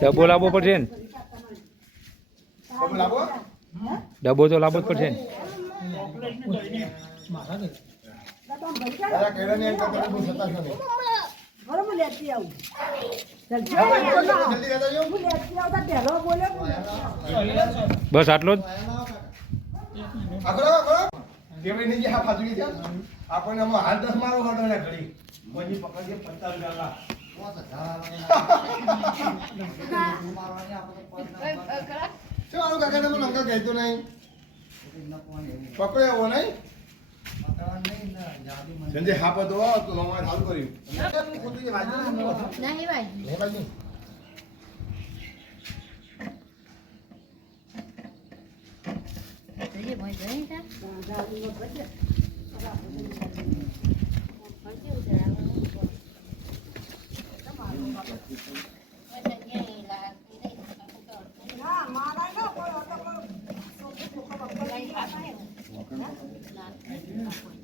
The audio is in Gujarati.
ડબ્બો લાવવો પડશે ને ડબ્બો તો લાવવો જ પડશે ને બસ આટલો જ આપણને હાથ 10 મારો હતો ને ઘડી મોજી પકડીએ 50 શું આનું કાકા તમે લંકા કહેતો નહીં પકડે એવો નહીં સંજય હા પતો તો મામા સારું કર્યું નહીં ભાઈ જોઈએ ભાઈ જોઈ તા ના